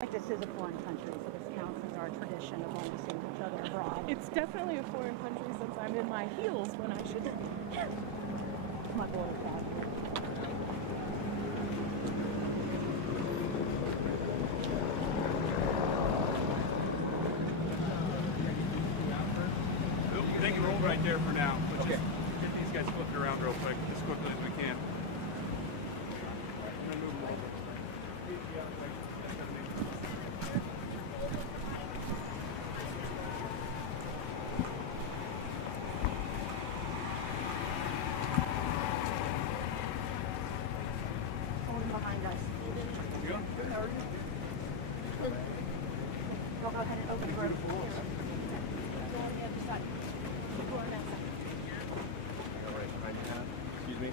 Like this is a foreign country, so this counts as our tradition of only seeing each other abroad. It's definitely a foreign country since I'm in my heels when I should. My boy is out here. They can roll right there for now. But okay. Just get these guys flipped around real quick, as quickly as we can. I'm gonna move them over. Someone behind us. You go? Good, how are you? We'll go ahead and open the door. Go on the other side. Go on that side. All right, behind you now. Excuse me.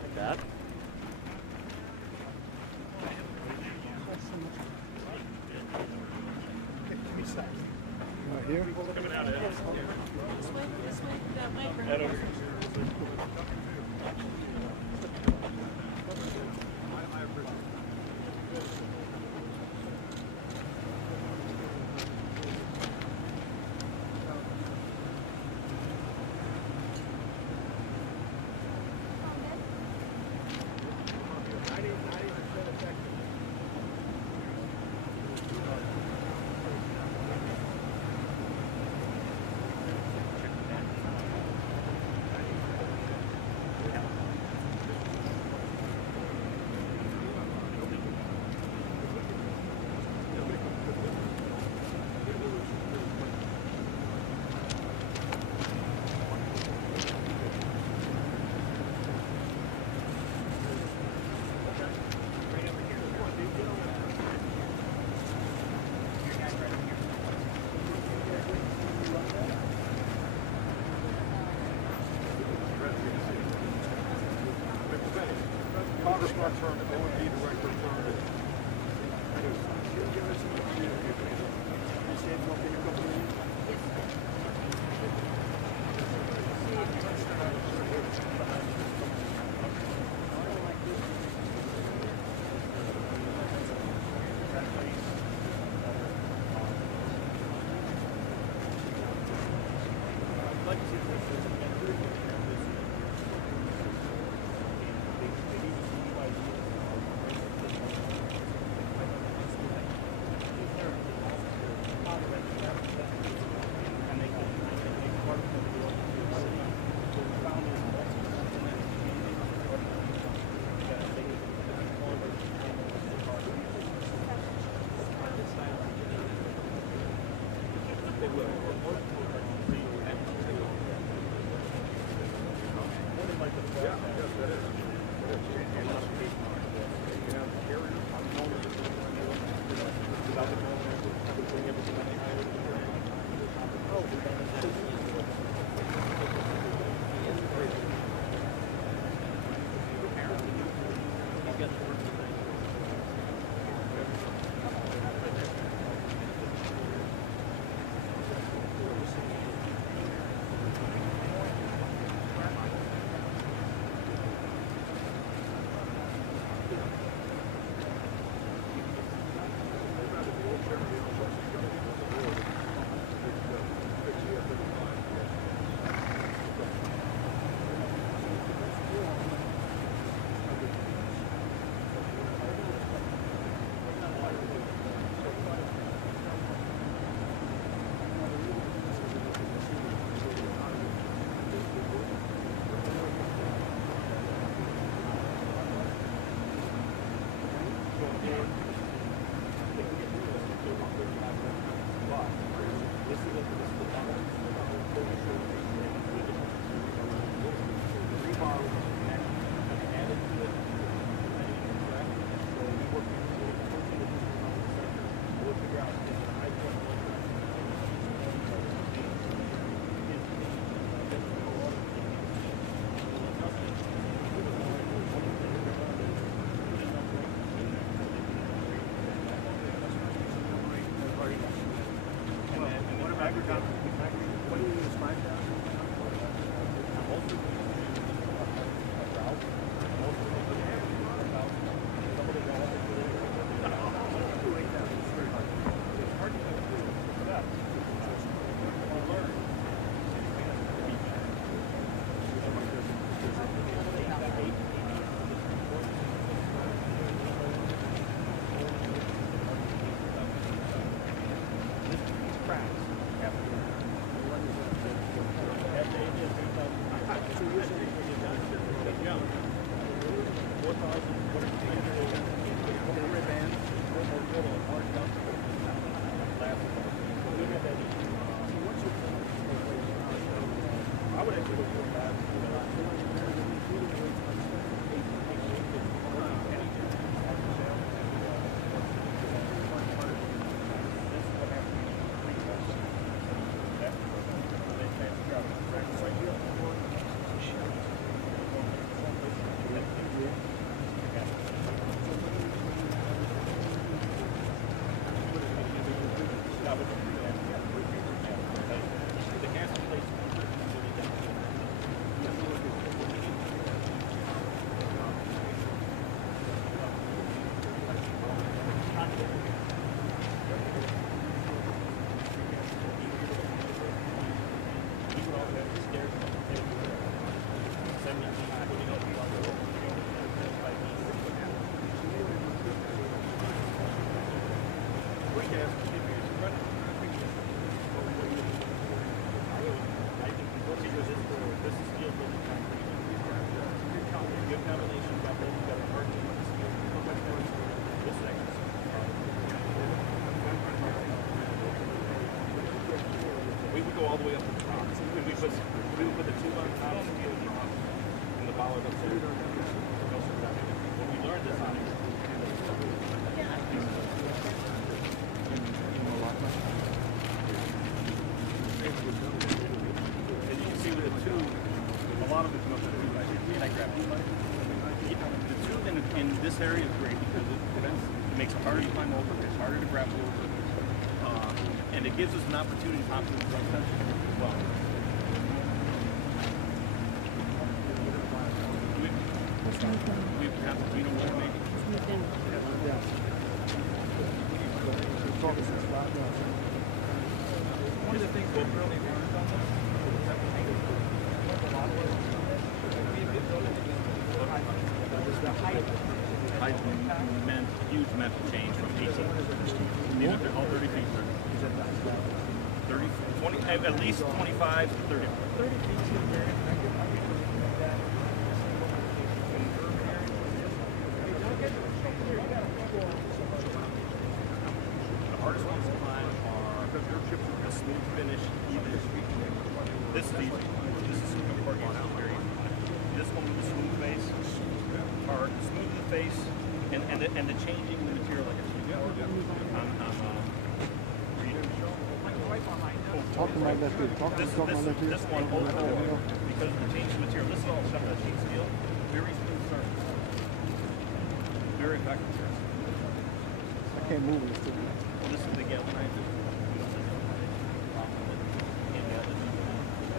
Like that. Right here? Coming out of it. This way, that way. Head over here. Congressman turned OMB director turned. We would go all the way up to the top. We would put the tube on top of the steel drop and the bollard up there. When we learned this on it, as you can see with the tube, a lot of it comes up to the tube right here. And I grab it. The tube in this area is great because it makes it harder to climb over, it's harder to grapple over. And it gives us an opportunity to hop through the front section as well. We have to, you know what, maybe? One of the things we've really learned on this is the height. Height meant huge mental change from 18 these are all 30 feet. 30, 20, at least 25 to 30. 30 feet is very effective. The hardest ones to climb are the smooth finish, even. This is easy. This is super important. This one with the smooth face, hard, smooth the face, and the changing the material like a Talk to my left ear. This one overall, because of the change in material, this is all stuff that sheet steel, very smooth surface. Very effective surface. I can't move this thing. Well, this is the galvanized.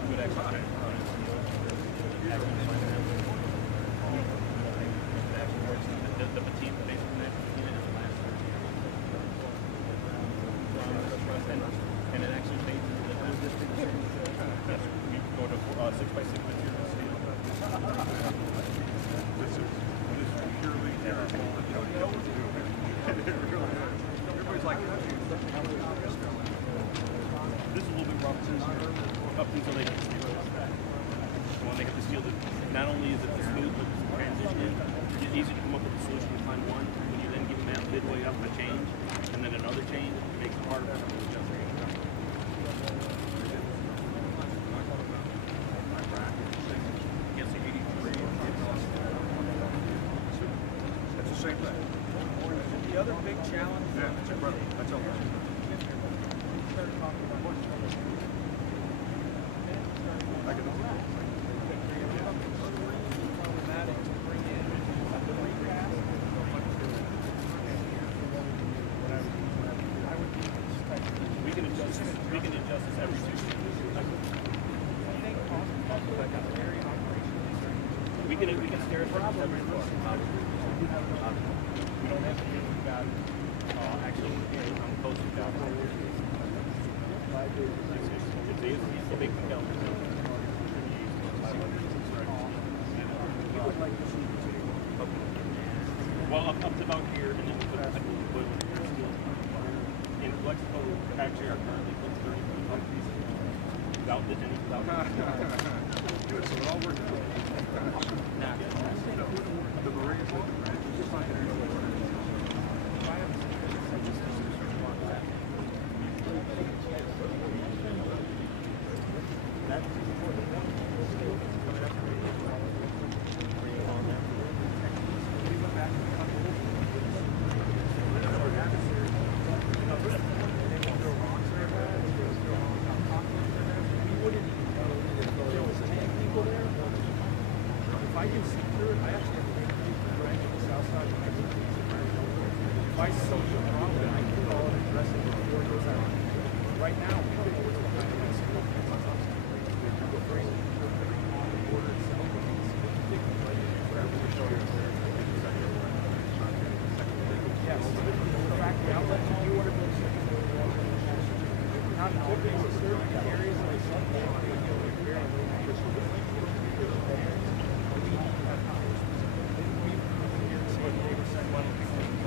Good exercise. The petite, basically, is the last and it actually fades into the yes, we go to 6x6 material steel. This is purely everybody's like, this is a little bit rough up until they get the steel. When they get the steel, not only is it the smooth, but it's transition. It's easy to come up with a solution to find one. When you then give them that midway up a change, and then another change, it makes it harder for them to adjust. That's the same thing. The other big challenge. Yeah, that's incredible. That's okay. I can know. We can adjust this every 2 seconds. We can steer it from every floor. We don't have to do that. Actually, I'm close to that. It's easy. It's a big scale. Well, up to about here, and then we put in flexible, actually, our currently puts 30 feet. without the Good, so it all worked out. The Marines look at that. It's not gonna be I can see through it. I actually have a big branch on the south side. If I see a problem, I can go and address it before it goes out. Right now, we don't know what's behind it. It's on the border itself. Yes. In fact, the outlet, if you want to build secondary water, not typically certain areas like Sunday, very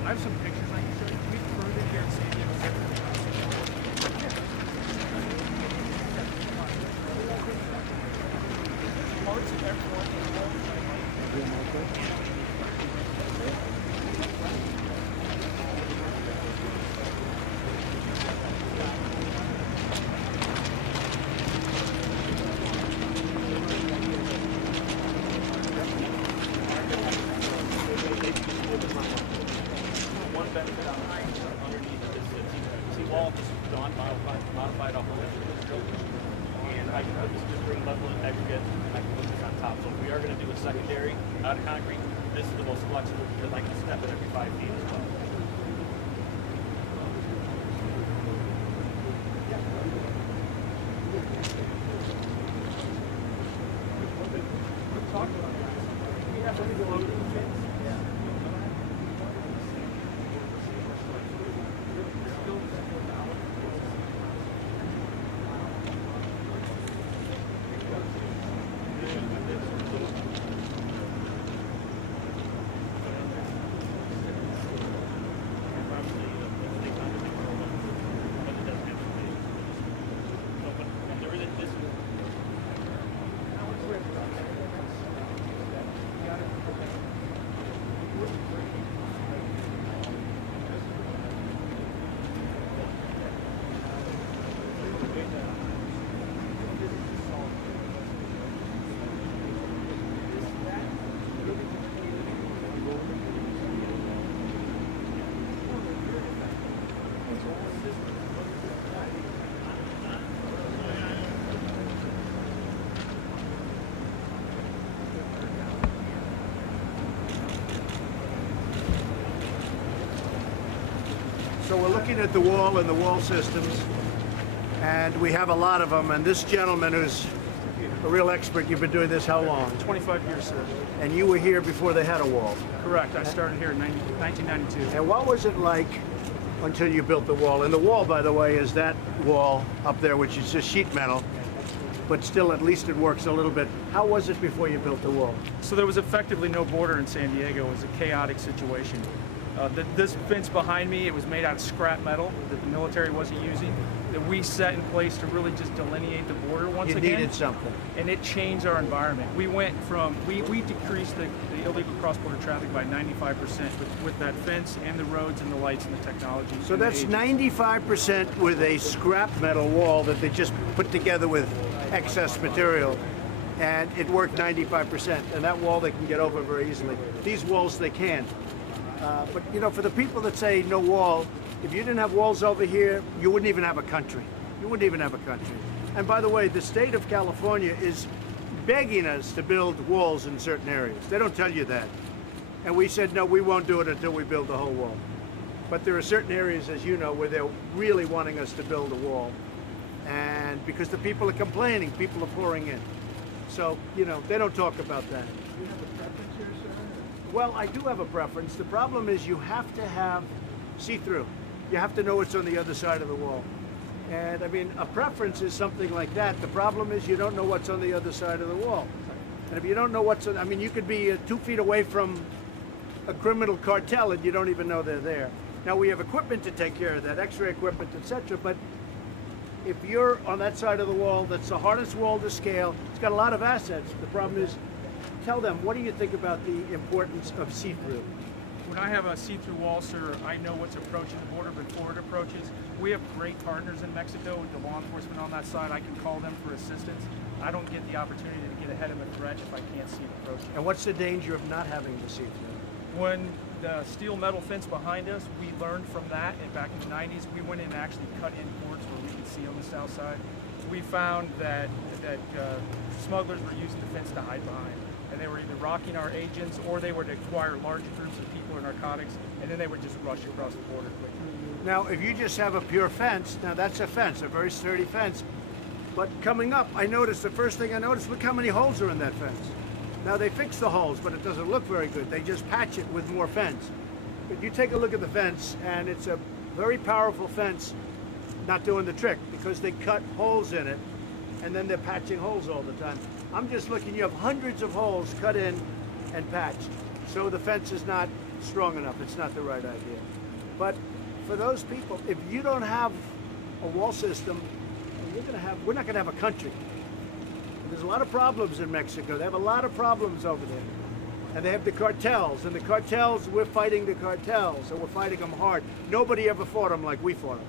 I have some pictures I can show you. We proved it here in San Diego. Parts of everyone. Modified off of it. And I can put this just bring level and aggregate, and I can put this on top. So if we are going to do a secondary out of concrete, this is the most flexible because I can step it every 5 feet as well. So we're looking at the wall and the wall systems, and we have a lot of them. And this gentleman who's a real expert, you've been doing this how long? 25 years, sir. And you were here before they had a wall. Correct. I started here in 1992. And what was it like until you built the wall? And the wall, by the way, is that wall up there, which is just sheet metal, but still at least it works a little bit. How was it before you built the wall? So there was effectively no border in San Diego. It was a chaotic situation. This fence behind me, it was made out of scrap metal that the military wasn't using, that we set in place to really just delineate the border once again. You needed something. And it changed our environment. We went from, we decreased the illegal cross-border traffic by 95% with that fence and the roads and the lights and the technology. So that's 95% with a scrap metal wall that they just put together with excess material. And it worked 95%. And that wall they can get over very easily. These walls they can't. But you know, for the people that say no wall, if you didn't have walls over here, you wouldn't even have a country. You wouldn't even have a country. And by the way, the state of California is begging us to build walls in certain areas. They don't tell you that. And we said, no, we won't do it until we build the whole wall. But there are certain areas, as you know, where they're really wanting us to build a wall. And because the people are complaining, people are pouring in. So, you know, they don't talk about that. Do you have a preference here, sir? Well, I do have a preference. The problem is you have to have see-through. You have to know what's on the other side of the wall. And I mean, a preference is something like that. The problem is you don't know what's on the other side of the wall. And if you don't know what's on, I mean, you could be 2 feet away from a criminal cartel and you don't even know they're there. Now we have equipment to take care of that, X-ray equipment, etc. But if you're on that side of the wall, that's the hardest wall to scale. It's got a lot of assets. The problem is, tell them, what do you think about the importance of see-through? When I have a see-through wall, sir, I know what's approaching the border before it approaches. We have great partners in Mexico with the law enforcement on that side. I can call them for assistance. I don't get the opportunity to get ahead of a threat if I can't see it approaching. And what's the danger of not having the see-through? When the steel metal fence behind us, we learned from that, and back in the 90s, we went in and actually cut in ports where we could see on the south side. We found that smugglers were using the fence to hide behind, and they were either rocking our agents or they would acquire large groups of people or narcotics, and then they would just rush across the border quickly. Now, if you just have a pure fence, now that's a fence, a very sturdy fence. But coming up, the first thing I noticed, look how many holes are in that fence. Now they fix the holes, but it doesn't look very good. They just patch it with more fence. But you take a look at the fence, and it's a very powerful fence, not doing the trick, because they cut holes in it, and then they're patching holes all the time. I'm just looking, you have hundreds of holes cut in and patched. So the fence is not strong enough. It's not the right idea. But for those people, if you don't have a wall system, we're not gonna have a country. There's a lot of problems in Mexico. They have a lot of problems over there. And they have the cartels. And the cartels, we're fighting the cartels. So we're fighting them hard. Nobody ever fought them like we fought them.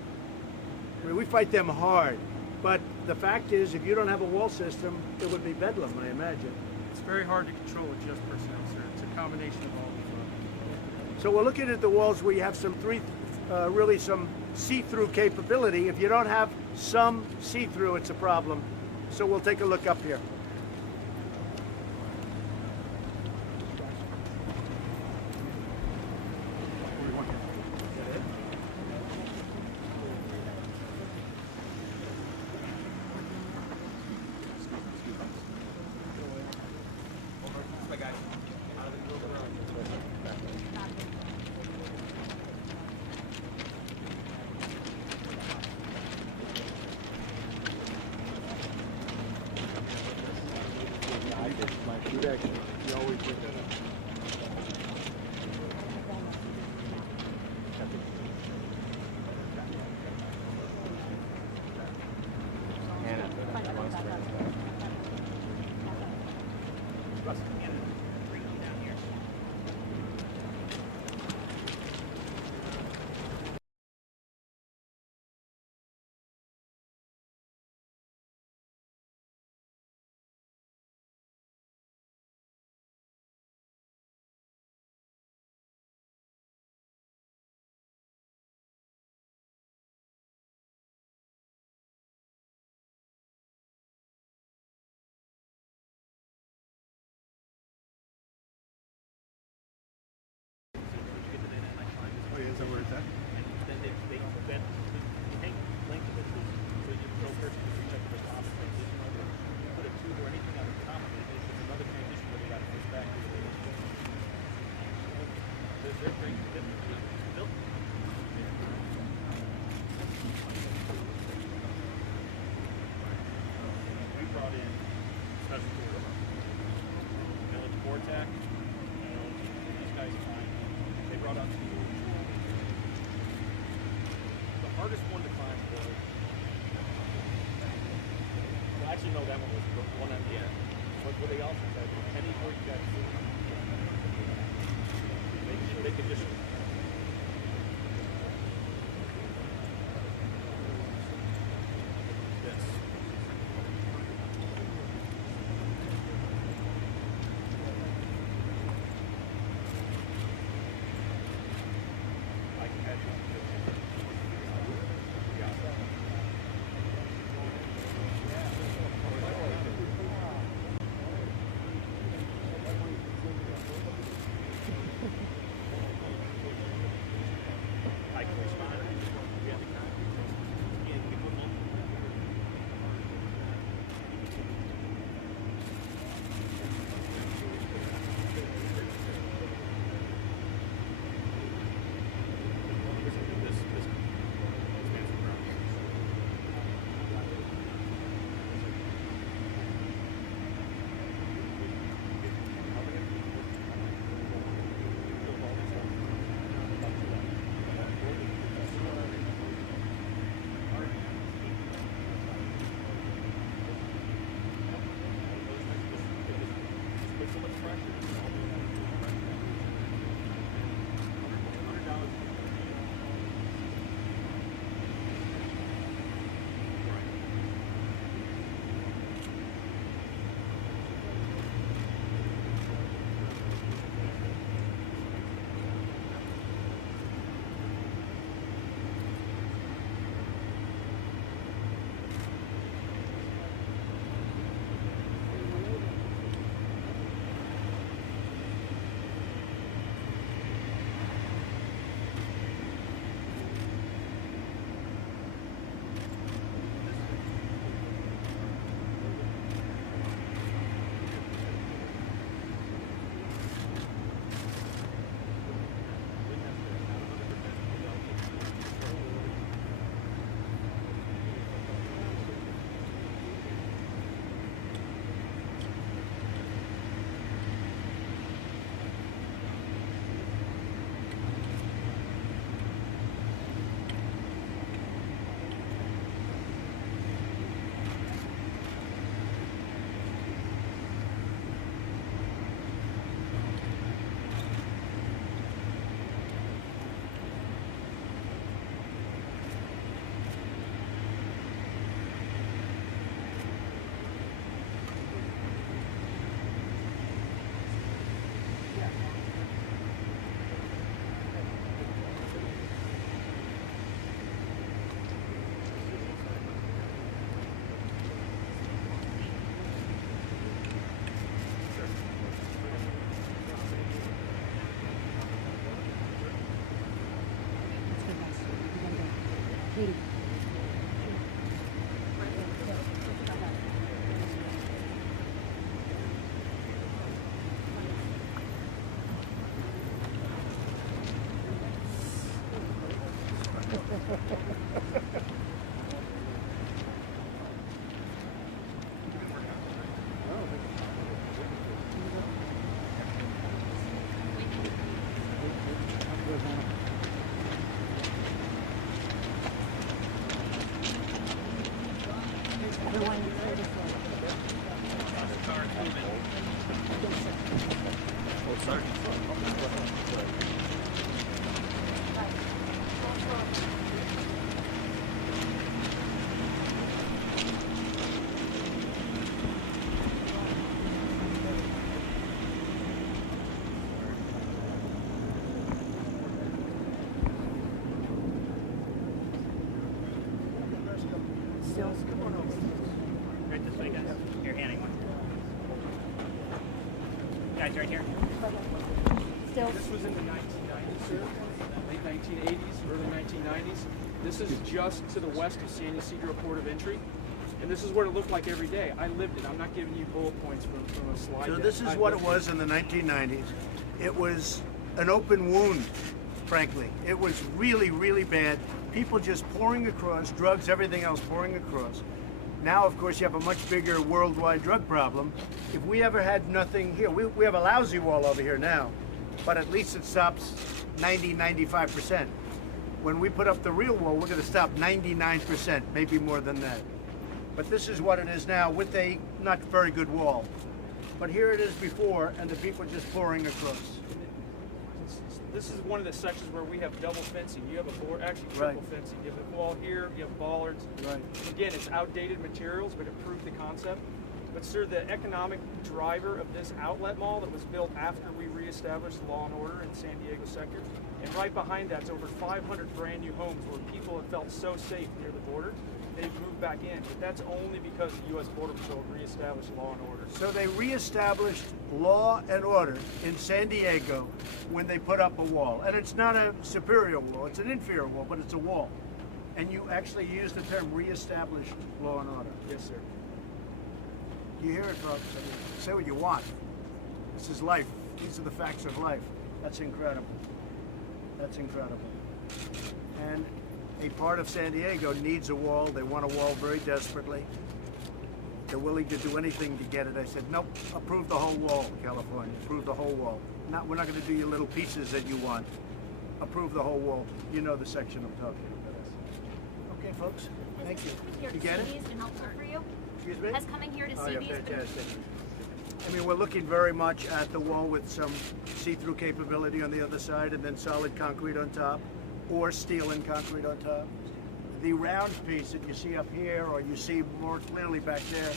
I mean, we fight them hard. But the fact is, if you don't have a wall system, it would be bedlam, I imagine. It's very hard to control with just personnel, sir. It's a combination of all of them. So we're looking at the walls where you have some really some see-through capability. If you don't have some see-through, it's a problem. So we'll take a look up here. Is that where it's at? Then they tank length of it is so no person can reach up to the top of the transition over. You put a tube or anything on the top of it, it's just another transition where they got to push back to the they're very built. We brought in special tools. Village Vortac, these guys find they brought out some tools. The hardest one to find was, well, actually no, that one was the one at the end. But what they also said was any where you got food, they could just this. I can add you. Right this way, guys. Here, handing one. Guys, right here. Still. This was in the 1990s, sir. Late 1980s, early 1990s. This is just to the west of San Ysidro Port of Entry. And this is what it looked like every day. I lived it. I'm not giving you bullet points from a slide So deck. this is I what it lived was in the 1990s. It was an open wound, frankly. It was really, really bad. People just pouring across, drugs, everything else pouring across. Now, of course, you have a much bigger worldwide drug problem. If we ever had nothing here, we have a lousy wall over here now, but at least it stops 90, 95%. When we put up the real wall, we're going to stop 99%, maybe more than that. But this is what it is now with a not very good wall. But here it is before, and the people just pouring across. This is one of the sections where we have double fencing. You have a board, actually triple Right. fencing. You have a wall here, you have bollards. Right. Again, it's outdated materials, but it proved the concept. But sir, the economic driver of this outlet mall that was built after we reestablished law and order in San Diego sector, and right behind that's over 500 brand new homes where people have felt so safe near the border, they've moved back in. But that's only because the U.S. Border Patrol reestablished law and order. So they reestablished law and order in San Diego when they put up a wall. And it's not a superior wall, it's an inferior wall, but it's a wall. And you actually use the term reestablished law and order. Yes, sir. You hear it, folks. I mean, say what you want. This is life. These are the facts of life. That's incredible. That's incredible. And a part of San Diego needs a wall. They want a wall very desperately. They're willing to do anything to get it. I said, nope, approve the whole wall, California. Approve the whole wall. We're not going to do your little pieces that you want. Approve the whole wall. You know the section I'm talking about. Okay, folks. Thank you. You get it? Has been helpful for you? Excuse me? Has coming here to Oh, see yeah, these been fantastic. I mean, we're looking very much at the wall with some see-through capability on the other side and then solid concrete on top or steel and concrete on top. The round piece that you see up here or you see more clearly back there,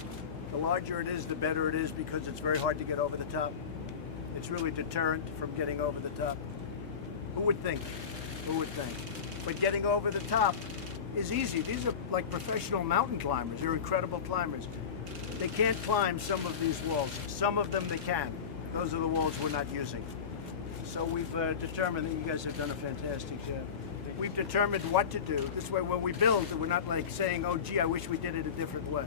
the larger it is, the better it is because it's very hard to get over the top. It's really deterrent from getting over the top. Who would think? Who would think? But getting over the top is easy. These are like professional mountain climbers. They're incredible climbers. They can't climb some of these walls. Some of them they can. Those are the walls we're not using. So we've determined that you guys have done a fantastic job. We've determined what to do. This way when we build, we're not like saying, oh gee, I wish we did it a different way.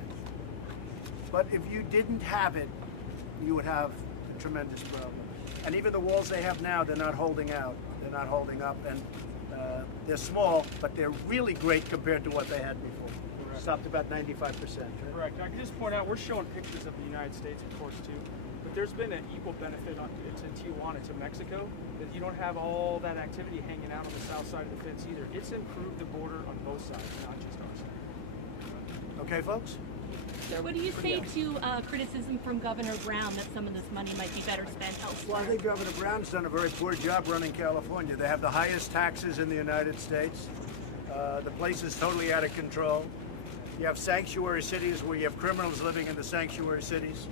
But if you didn't have it, you would have a tremendous problem. And even the walls they have now, they're not holding out. They're not holding up. And they're small, but they're really great compared to what they had before. Correct. Stopped about 95%. Right? Correct. I can just point out, we're showing pictures of the United States, of course, too. But there's been an equal benefit to Tijuana, to Mexico, that you don't have all that activity hanging out on the south side of the fence either. It's improved the border on both sides, not just our side. Okay, folks? What do you say to criticism from Governor Brown that some of this money might be better spent elsewhere? Well, I think Governor Brown's done a very poor job running California. They have the highest taxes in the United States. The place is totally out of control. You have sanctuary cities where you have criminals living in the sanctuary cities.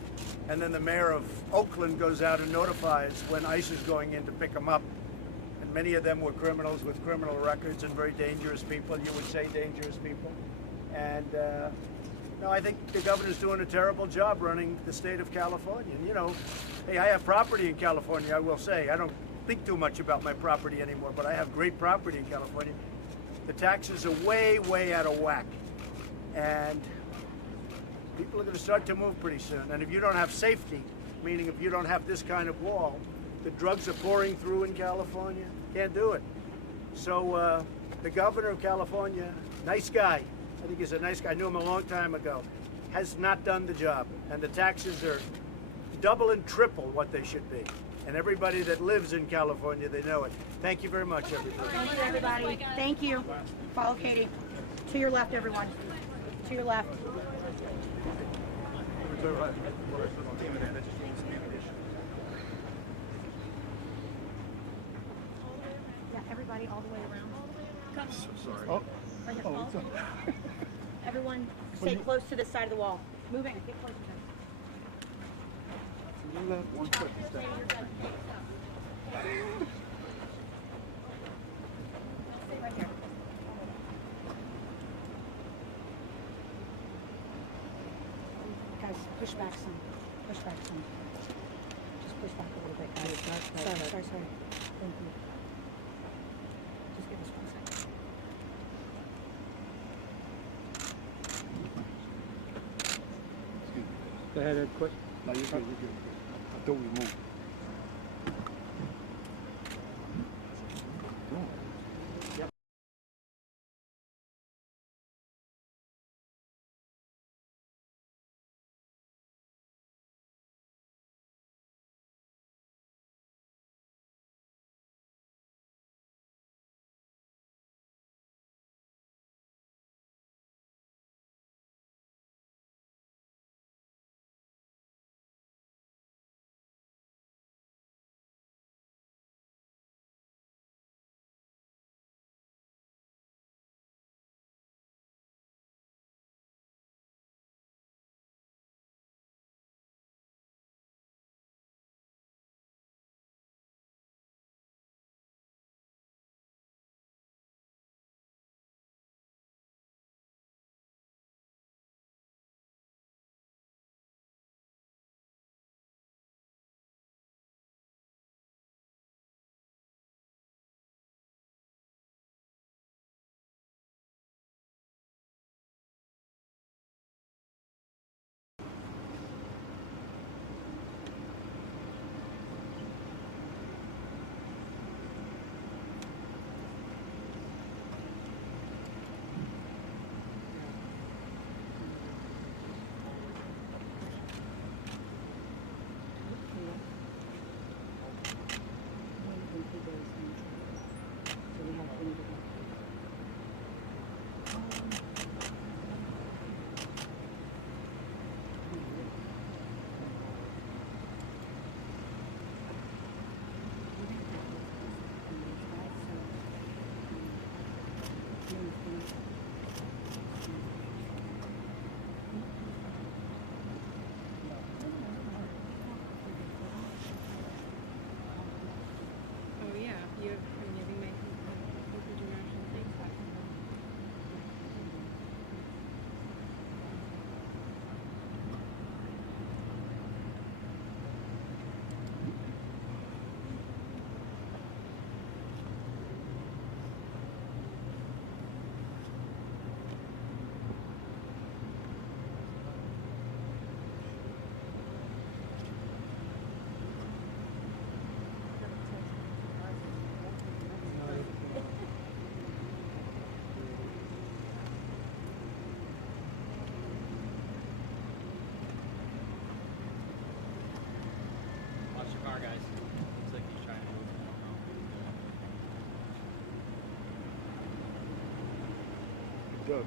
And then the mayor of Oakland goes out and notifies when ICE is going in to pick them up. And many of them were criminals with criminal records and very dangerous people. You would say dangerous people. And no, I think the governor's doing a terrible job running the state of California. You know, hey, I have property in California, I will say. I don't think too much about my property anymore, but I have great property in California. The taxes are way, way out of whack. And people are going to start to move pretty soon. And if you don't have safety, meaning if you don't have this kind of wall, the drugs are pouring through in California. Can't do it. So the governor of California, nice guy, I think he's a nice guy, I knew him a long time ago, has not done the job. And the taxes are double and triple what they should be. And everybody that lives in California, they know it. Thank you very much, everybody. Thank you, everybody. Thank you. Follow Katie. To your left, everyone. To your left. Yeah, everybody all the way around. Come. Sorry. Right here, Paul. Everyone stay close to this side of the wall. Moving. Get closer to them. One foot. Stay, you're good. Stay right here. Guys, push back some. Push back some. Just push back a little bit, guys. Sorry. Thank you. Just give us 1 second. Go ahead, Ed, quick. No, you're good. I thought we moved.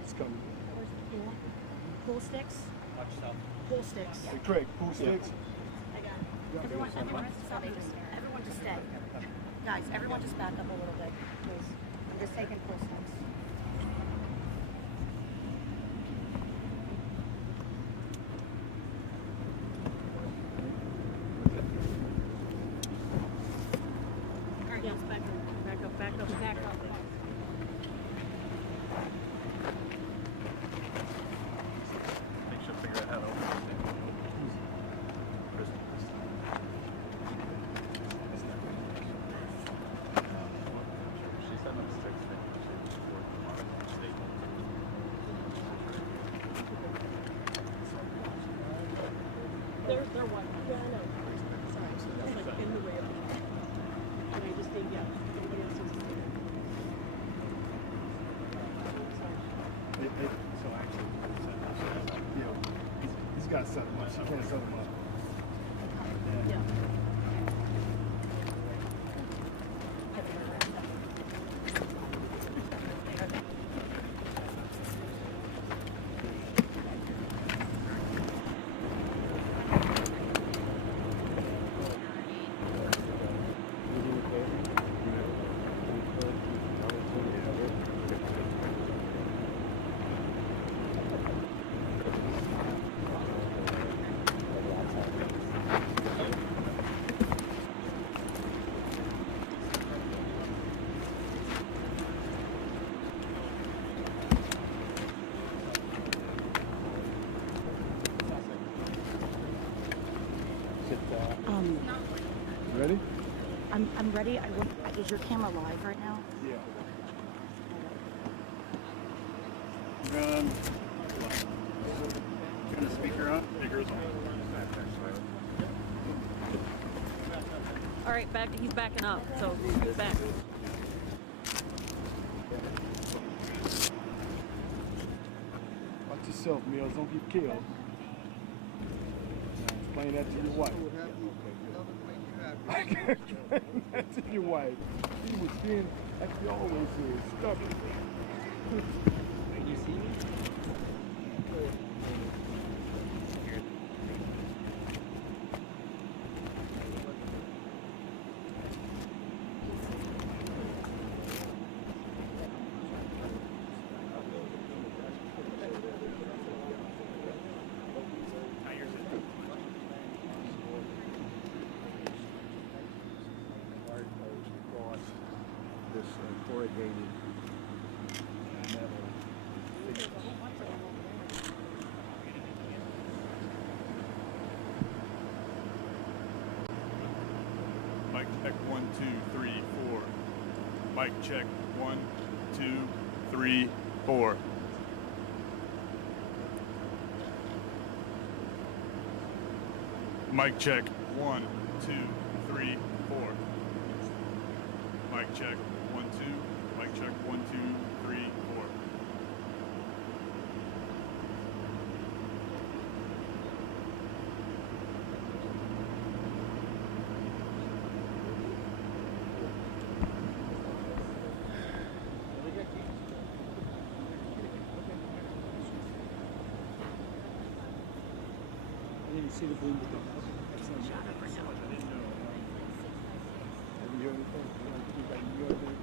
It's coming. Pool sticks. Watch yourself. Pool sticks. Hey, Craig, pool sticks. I got it. Everyone just stay. Guys, everyone just back up a little bit, please. I'm just taking pool sticks. All right, yes, back up. Make sure to figure out how to open this thing. She said on the 6th. they're white. Yeah, I know. Sorry, that's like in the way of me. And I just think, yeah, everybody else is. So actually, he's got to set them up. She can't set them up. Yeah. Ready? I'm ready. Is your camera live right now? Yeah. Turn the speaker on. Speaker's on. All right, he's backing up, so he's back. Watch yourself, Mills. Don't get killed. Explain that to your wife. I can't explain that to your wife. She was being, like she always is, stubborn. Can you see me? This corrugated metal fixture. Mic check 1, 2, 3, 4. Mic check 1, 2, 3, 4. Mic check 1, 2, 3, 4. Mic check 1, 2. Mic check 1, 2, 3, 4. I didn't see the blue. Haven't you heard anything? You heard anything?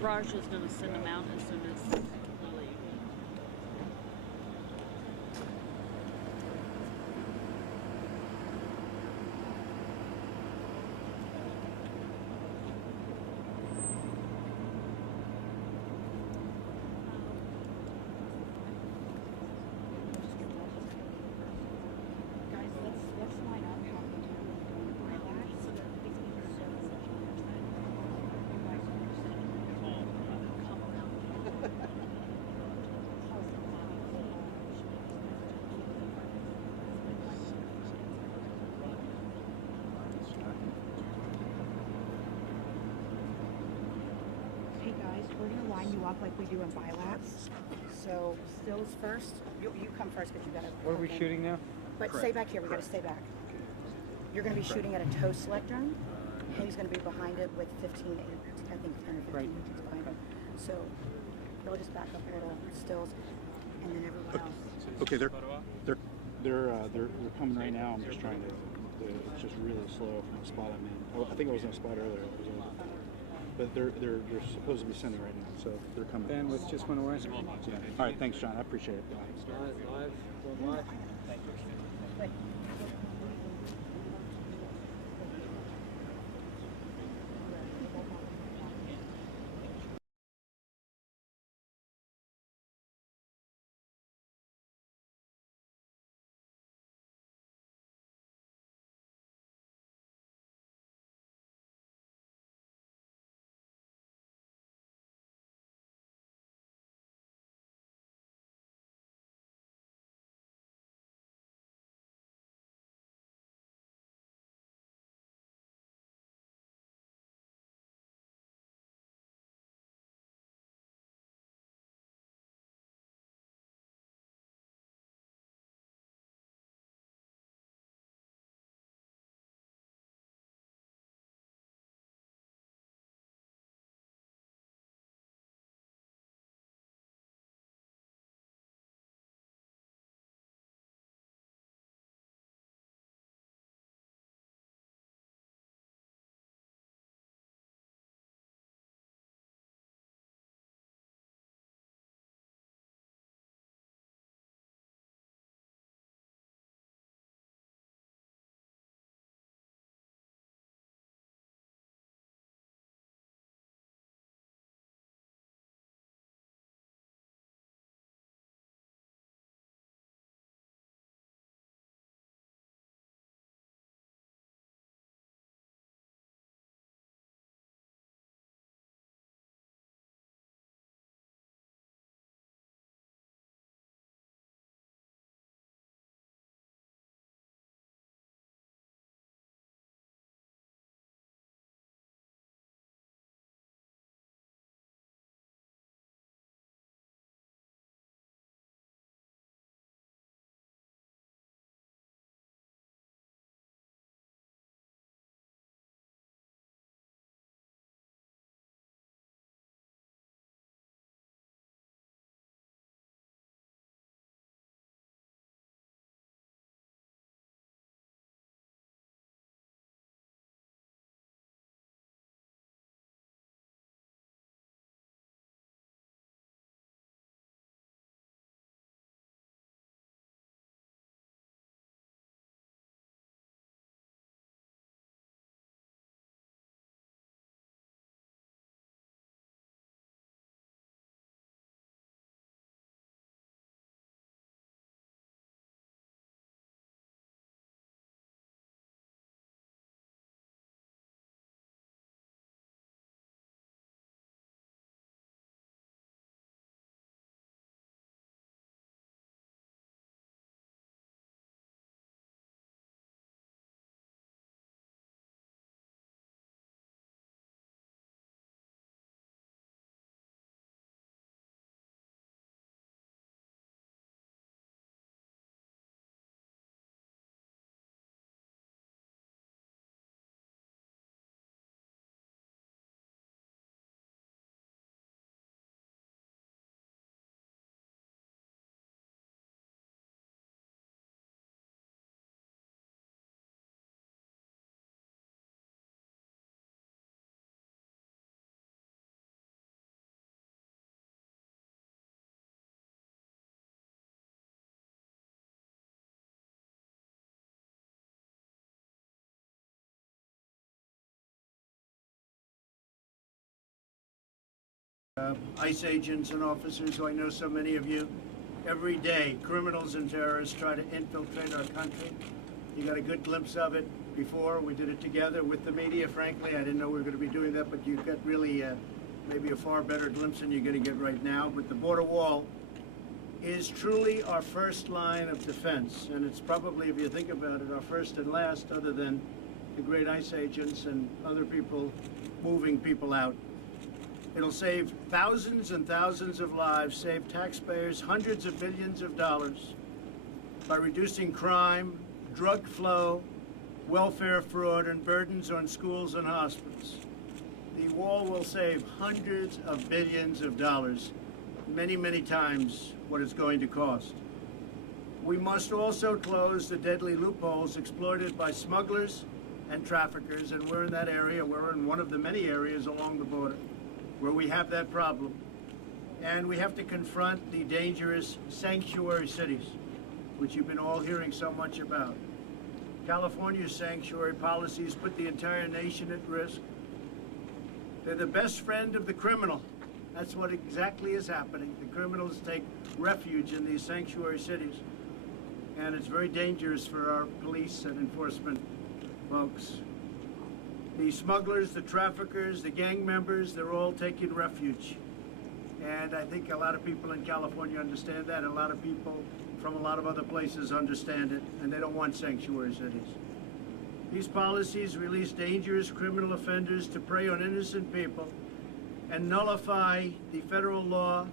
Raj is going to send him out as soon as we leave. Guys, let's line up how we do Hey guys, we're gonna line you up like we do in bilaps. So stills first. You come first because you gotta. What are we shooting now? But stay back here. We gotta stay back. You're gonna be shooting at a toe selectron. He's gonna be behind it with 15, 8, I think 10 or 15 Right. inches behind him. So they'll just back up a little, stills, and then everyone else. Okay, they're coming right now. I'm just trying to. It's just really slow from the spot I'm in. I think I was in a spot earlier. But they're supposed to be sending right now, so they're coming. Bandwidth just went away. Yeah. All right, thanks, John. I appreciate it. But ICE agents and officers who I know so many of you. Every day, criminals and terrorists try to infiltrate our country. You got a good glimpse of it before. We did it together with the media, frankly. I didn't know we were going to be doing that, but you've got really maybe a far better glimpse than you're going to get right now. But the border wall is truly our first line of defense. And it's probably, if you think about it, our first and last, other than the great ICE agents and other people moving people out. It'll save thousands and thousands of lives, save taxpayers hundreds of billions of dollars by reducing crime, drug flow, welfare fraud, and burdens on schools and hospitals. The wall will save hundreds of billions of dollars, many, many times what it's going to cost. We must also close the deadly loopholes exploited by smugglers and traffickers, and we're in that area. We're in one of the many areas along the border where we have that problem. And we have to confront the dangerous sanctuary cities, which you've been all hearing so much about. California's sanctuary policies put the entire nation at risk. They're the best friend of the criminal. That's what exactly is happening. The criminals take refuge in these sanctuary cities. And it's very dangerous for our police and enforcement folks. The smugglers, the traffickers, the gang members, they're all taking refuge. And I think a lot of people in California understand that. A lot of people from a lot of other places understand it, and they don't want sanctuary cities. These policies release dangerous criminal offenders to prey on innocent people and nullify the federal law.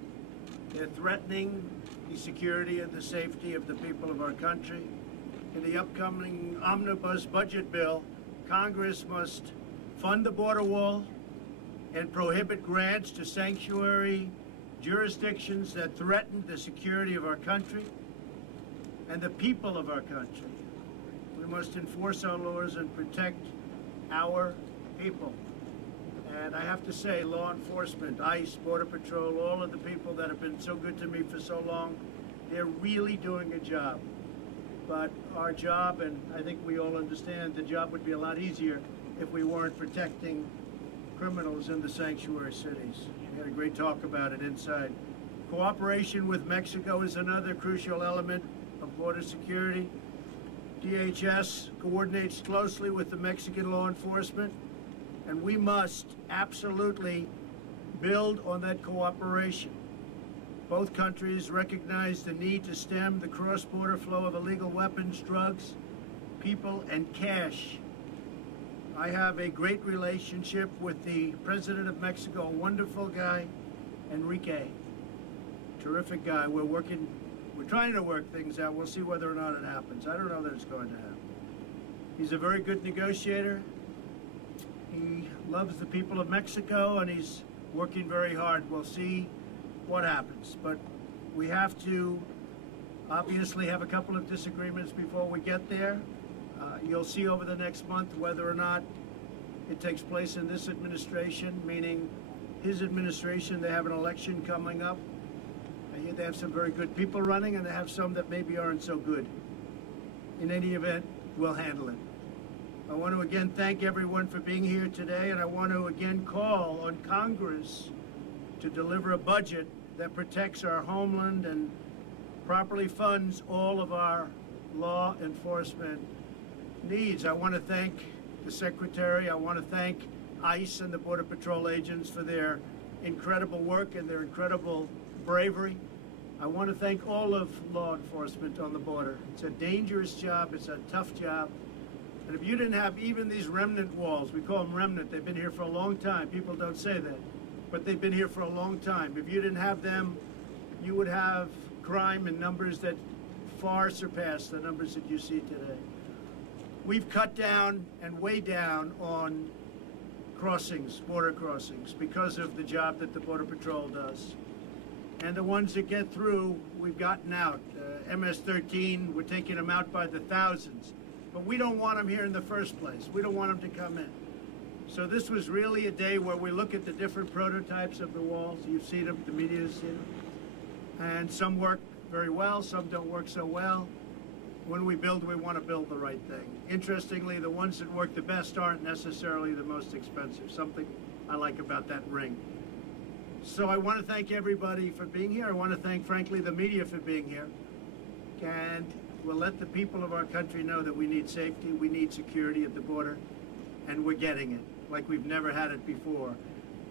They're threatening the security and the safety of the people of our country. In the upcoming omnibus budget bill, Congress must fund the border wall and prohibit grants to sanctuary jurisdictions that threaten the security of our country and the people of our country. We must enforce our laws and protect our people. And I have to say, law enforcement, ICE, Border Patrol, all of the people that have been so good to me for so long, they're really doing a job. But our job, and I think we all understand, the job would be a lot easier if we weren't protecting criminals in the sanctuary cities. We had a great talk about it inside. Cooperation with Mexico is another crucial element of border security. DHS coordinates closely with the Mexican law enforcement, and we must absolutely build on that cooperation. Both countries recognize the need to stem the cross-border flow of illegal weapons, drugs, people, and cash. I have a great relationship with the President of Mexico, a wonderful guy, Enrique. Terrific guy. We're trying to work things out. We'll see whether or not it happens. I don't know that it's going to happen. He's a very good negotiator. He loves the people of Mexico, and he's working very hard. We'll see what happens, but we have to obviously have a couple of disagreements before we get there. You'll see over the next month whether or not it takes place in this administration, meaning his administration. They have an election coming up. I hear they have some very good people running, and they have some that maybe aren't so good. In any event, we'll handle it. I want to again thank everyone for being here today, and I want to again call on Congress to deliver a budget that protects our homeland and properly funds all of our law enforcement needs. I want to thank the Secretary. I want to thank ICE and the Border Patrol agents for their incredible work and their incredible bravery. I want to thank all of law enforcement on the border. It's a dangerous job. It's a tough job. And if you didn't have even these remnant walls, we call them remnant, they've been here for a long time. People don't say that, but they've been here for a long time. If you didn't have them, you would have crime in numbers that far surpass the numbers that you see today. We've cut down and way down on crossings, border crossings, because of the job that the Border Patrol does. And the ones that get through, we've gotten out. MS-13, we're taking them out by the thousands. But we don't want them here in the first place. We don't want them to come in. So this was really a day where we look at the different prototypes of the walls. You've seen them, the media's seen them. And some work very well, some don't work so well. When we build, we want to build the right thing. Interestingly, the ones that work the best aren't necessarily the most expensive, something I like about that ring. So I want to thank everybody for being here. I want to thank, frankly, the media for being here. And we'll let the people of our country know that we need safety, we need security at the border, and we're getting it like we've never had it before.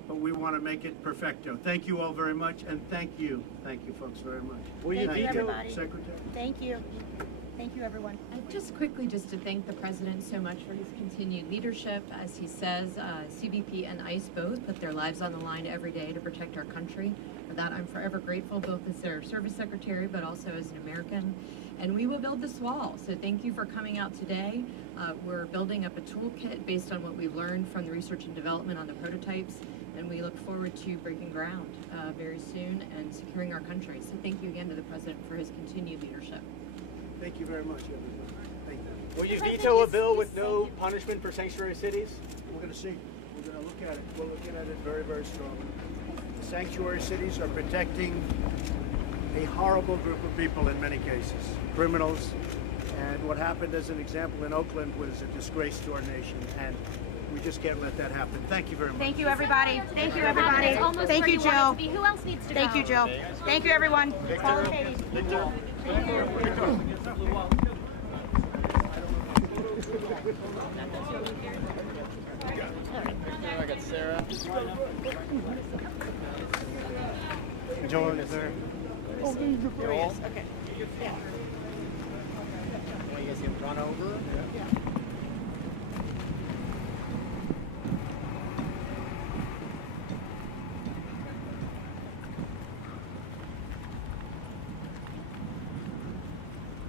But we want to make it perfecto. Thank you all very much, and thank you folks very much. Thank you, everybody. Secretary. Thank you. Thank you, everyone. And just quickly, just to thank the President so much for his continued leadership. As he says, CBP and ICE both put their lives on the line every day to protect our country. For that, I'm forever grateful, both as their service secretary, but also as an American. And we will build this wall. So thank you for coming out today. We're building up a toolkit based on what we've learned from the research and development on the prototypes. And we look forward to breaking ground very soon and securing our country. So thank you again to the President for his continued leadership. Thank you very much, everybody. Thank you. Will you veto a bill with no punishment for sanctuary cities? We're going to see. We're going to look at it. We're looking at it very, very strongly. The sanctuary cities are protecting a horrible group of people in many cases, criminals. And what happened, as an example, in Oakland was a disgrace to our nation. And we just can't let that happen. Thank you very much. Thank you, everybody. Thank you, everybody. Thank you, Joe. Who else needs to Thank you, Joe. Thank you, everyone. Call it Katie. I got Sarah. Joel is there. Joel? Okay. Yeah. Want you guys to run over? Yeah.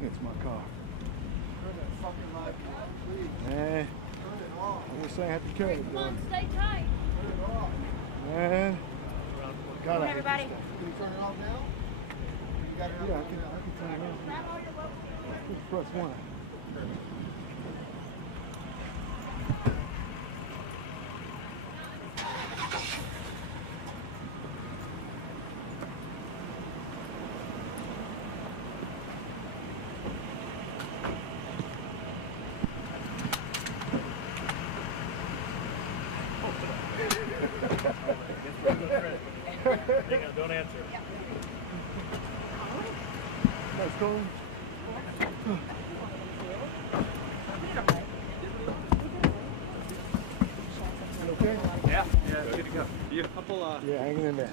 It's my car. Man, I wish I had to carry it. Come on, stay tight. Man. God, I hate Everybody. this stuff. Can you turn it off now? Yeah, I can turn it on. Just press one. Don't answer. Let's go. Okay? Yeah, good to go. Yeah, hanging in there.